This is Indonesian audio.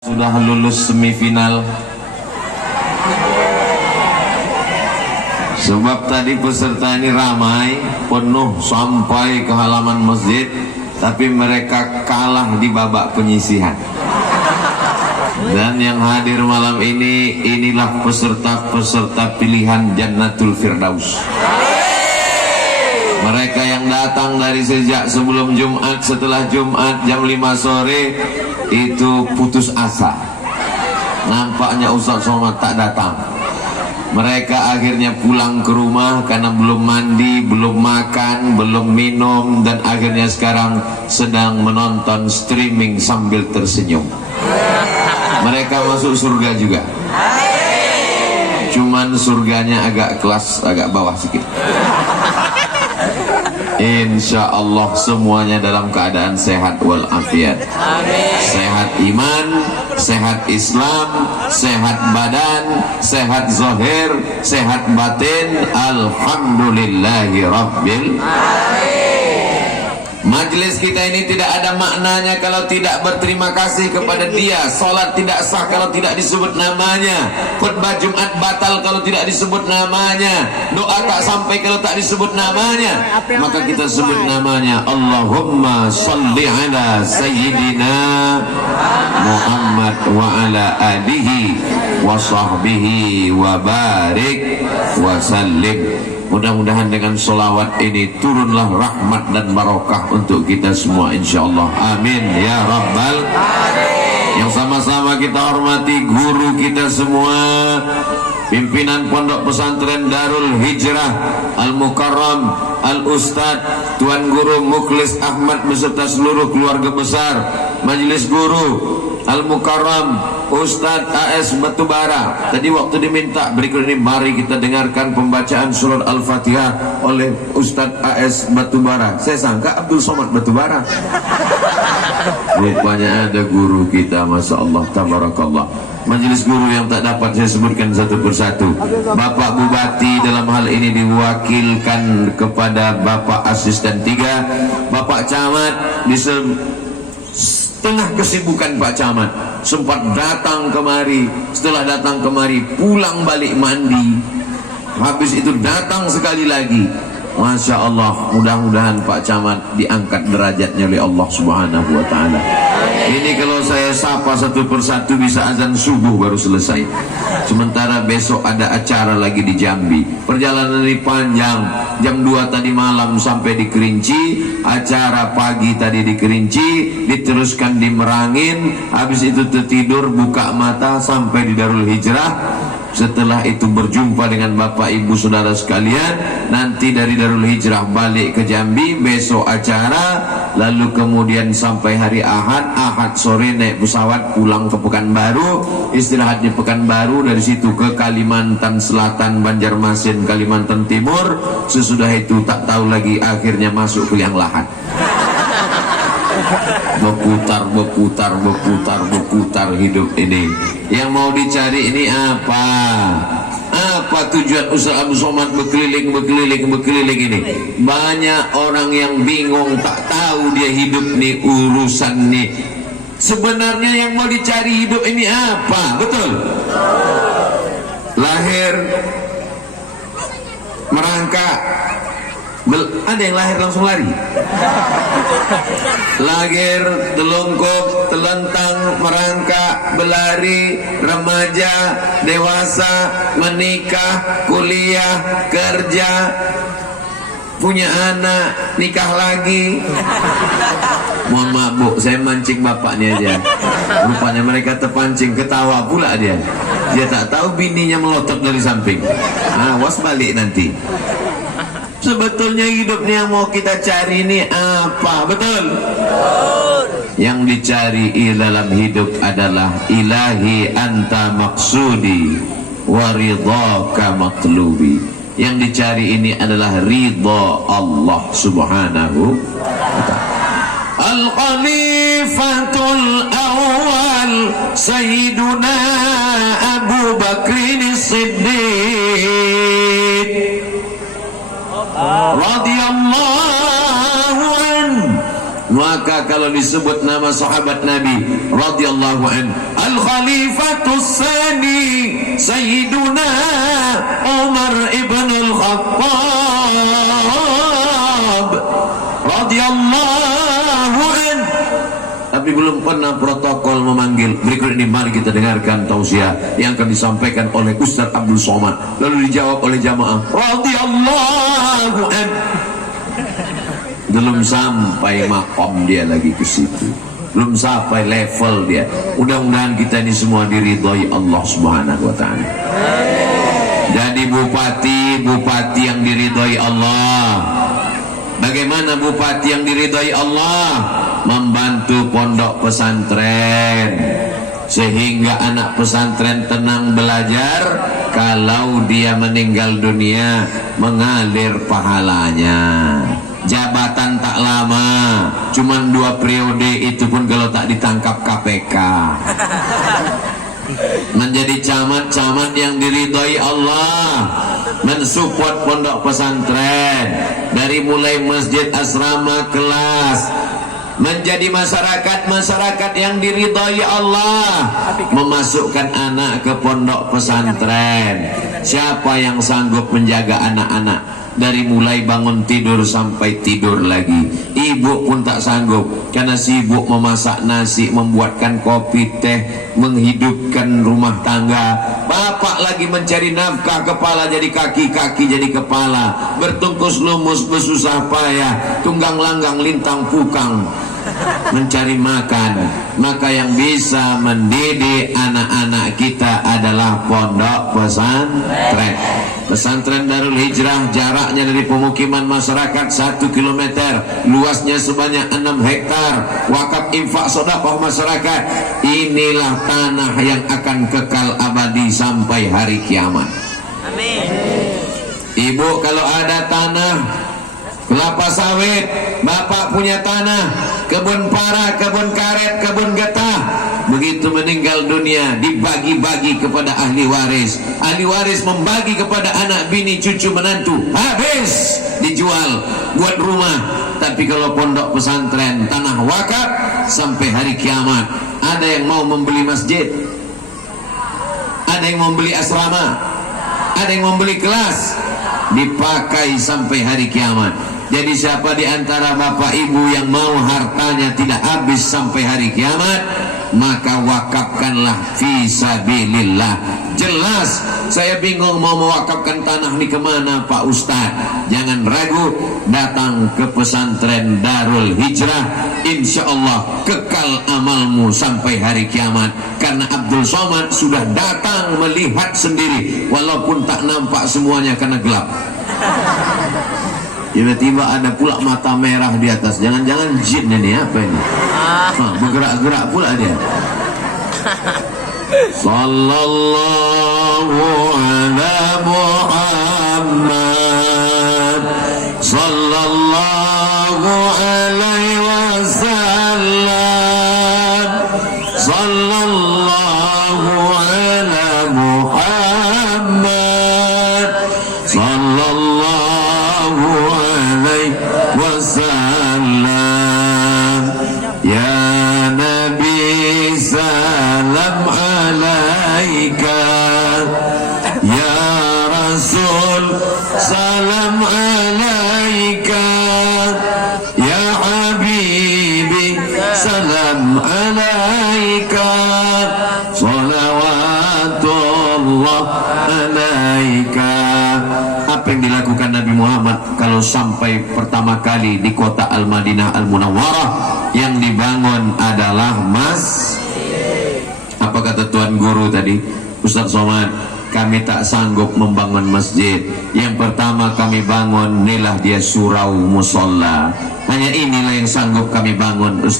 Sudah lulus semifinal. Sebab tadi peserta ini ramai, penuh sampai ke halaman masjid, tapi mereka kalah di babak penyisihan. Dan yang hadir malam ini, inilah peserta-peserta pilihan Jannatul Firdaus. Mereka yang datang dari sejak sebelum Jumat, setelah Jumat jam 5 sore itu putus asa. Nampaknya Ustaz Somad tak datang. Mereka akhirnya pulang ke rumah karena belum mandi, belum makan, belum minum, dan akhirnya sekarang sedang menonton streaming sambil tersenyum. Mereka masuk surga juga. Cuman surganya agak kelas, agak bawah sedikit. Insya Allah semuanya dalam keadaan sehat walafiat. Sehat iman, sehat Islam, sehat badan, sehat zahir, sehat batin. Alhamdulillahi Rabbil alamin. Majelis kita ini tidak ada maknanya kalau tidak berterima kasih kepada Dia. Salat tidak sah kalau tidak disebut namanya. Khutbah Jumat batal kalau tidak disebut namanya. Doa tak sampai kalau tak disebut namanya. Maka kita sebut namanya. Allahumma salli ala Sayyidina Muhammad wa ala alihi wa sahbihi wa barik wa sallim. Mudah-mudahan dengan solawat ini turunlah rahmat dan barokah untuk kita semua insyaallah. Amin ya rabbal alamin. Yang sama-sama kita hormati guru kita semua, pimpinan Pondok Pesantren Darul Hijrah Al-Mukarram Al-Ustadz Tuan Guru Mukhlis Ahmad beserta seluruh keluarga besar, Majelis Guru Al-Mukarram Ustadz AS Batubara. Tadi waktu diminta berikut ini mari kita dengarkan pembacaan surat Al-Fatihah oleh Ustadz AS Batubara. Saya sangka Abdul Somad Batubara. Rupanya ada guru kita, Masya Allah, Tabarakallah. Majelis guru yang tak dapat saya sebutkan satu persatu. Bapak Bupati dalam hal ini diwakilkan kepada Bapak Asisten 3, Bapak Camat di tengah kesibukan Pak Camat sempat datang kemari, setelah datang kemari pulang balik mandi, habis itu datang sekali lagi. Masya Allah, mudah-mudahan Pak Camat diangkat derajatnya oleh Allah Subhanahu wa Ta'ala. Ini kalau saya sapa satu persatu bisa azan subuh baru selesai. Sementara besok ada acara lagi di Jambi. Perjalanan ini panjang. Jam 2 tadi malam sampai di Kerinci, acara pagi tadi di Kerinci, diteruskan di Merangin, habis itu tertidur, buka mata sampai di Darul Hijrah. Setelah itu berjumpa dengan Bapak Ibu Saudara sekalian. Nanti dari Darul Hijrah balik ke Jambi, besok acara, lalu kemudian sampai hari Ahad, Ahad sore naik pesawat pulang ke Pekanbaru, istirahat di Pekanbaru, dari situ ke Kalimantan Selatan, Banjarmasin, Kalimantan Timur. Sesudah itu tak tahu lagi, akhirnya masuk ke Liang Lahat. Berputar hidup ini. Yang mau dicari ini apa? Apa tujuan Ustaz Abdul Somad berkeliling ini? Banyak orang yang bingung, tak tahu dia hidup nih, urusan nih. Sebenarnya yang mau dicari hidup ini apa? Betul? Lahir, merangkak, ada yang lahir langsung lari. Lahir, telungkup, telentang, merangkak, berlari, remaja, dewasa, menikah, kuliah, kerja, punya anak, nikah lagi. Mohon maaf Bu, saya mancing bapaknya aja. Rupanya mereka terpancing, ketawa pula dia. Dia tak tahu bininya melotot dari samping. Awas balik nanti. Sebetulnya hidupnya yang mau kita cari ini apa? Betul? Yang dicari dalam hidup adalah ilahi anta maksudi wa ridhaka matlubi. Yang dicari ini adalah ridha Allah Subhanahu wa ta'ala. Al-Khalifatul Awal Sayyiduna Abu Bakrin Siddiq radhiyallahu anhu wa maka kalau disebut nama sahabat Nabi radhiyallahu an, al khalifatus tsani sayyiduna Umar ibn al-Khattab radhiyallahu an. Tapi belum pernah protokol memanggil. Berikut ini mari kita dengarkan tausiah yang akan disampaikan oleh Ustaz Abdul Somad, lalu dijawab oleh jamaah radhiyallahu an. Belum sampai makom dia lagi ke situ, belum sampai level dia. Mudah-mudahan kita ini semua diridhoi Allah Subhanahu wa taala. Jadi bupati yang diridhoi Allah. Bagaimana bupati yang diridhoi Allah? Membantu pondok pesantren sehingga anak pesantren tenang belajar. Kalau dia meninggal dunia mengalir pahalanya. Jabatan tak lama, cuman 2 periode, itu pun kalau tak ditangkap KPK. Menjadi camat-camat yang diridhoi Allah, mensupport pondok pesantren dari mulai masjid, asrama, kelas, menjadi masyarakat yang diridhoi Allah, memasukkan anak ke pondok pesantren. Siapa yang sanggup menjaga anak-anak dari mulai bangun tidur sampai tidur lagi? Ibu pun tak sanggup karena sibuk memasak nasi, membuatkan kopi, teh, menghidupkan rumah tangga. Bapak lagi mencari nafkah, kepala jadi kaki, kaki jadi kepala, bertungkus lumus, bersusah payah, tunggang langgang lintang pukang mencari makan. Maka yang bisa mendidik anak-anak kita adalah pondok pesantren. Pesantren Darul Hijrah jaraknya dari pemukiman masyarakat 1 km, luasnya sebanyak 6 hektar, wakaf infak sedekah masyarakat. Inilah tanah yang akan kekal abadi sampai hari kiamat. Amin. Ibu kalau ada tanah kelapa sawit, bapak punya tanah, kebun para, kebun karet, kebun getah, begitu meninggal dunia dibagi-bagi kepada ahli waris. Ahli waris membagi kepada anak, bini, cucu, menantu, habis dijual buat rumah. Tapi kalau pondok pesantren, tanah wakaf sampai hari kiamat. Ada yang mau membeli masjid, ada yang membeli asrama, ada yang membeli kelas, dipakai sampai hari kiamat. Jadi siapa di antara bapak ibu yang mau hartanya tidak habis sampai hari kiamat, maka wakafkanlah fi sabilillah. Jelas saya bingung mau mewakafkan tanah ini kemana Pak Ustaz. Jangan ragu, datang ke pesantren Darul Hijrah, insya Allah kekal amalmu sampai hari kiamat. Karena Abdul Somad sudah datang melihat sendiri, walaupun tak nampak semuanya karena gelap. Tiba-tiba ada pula mata merah di atas. Jangan-jangan jin ini, apa ini? Bergerak-gerak pula dia. Sallallahu ala Muhammad, sallallahu alaihi wasallam, sallallahu ala Muhammad, sallallahu wasallam. Ya Nabi salam alaika, ya Rasul salam alaika, ya Habibi salam alaika, salawatullah alaika. Apa yang dilakukan Nabi Muhammad kalau sampai pertama kali di kota Al-Madinah Al-Munawwarah? Yang dibangun adalah apa kata Tuan Guru tadi, Ustaz Somad? Kami tak sanggup membangun masjid. Yang pertama kami bangun, inilah dia surau musola. Hanya inilah yang sanggup kami bangun, Ustaz.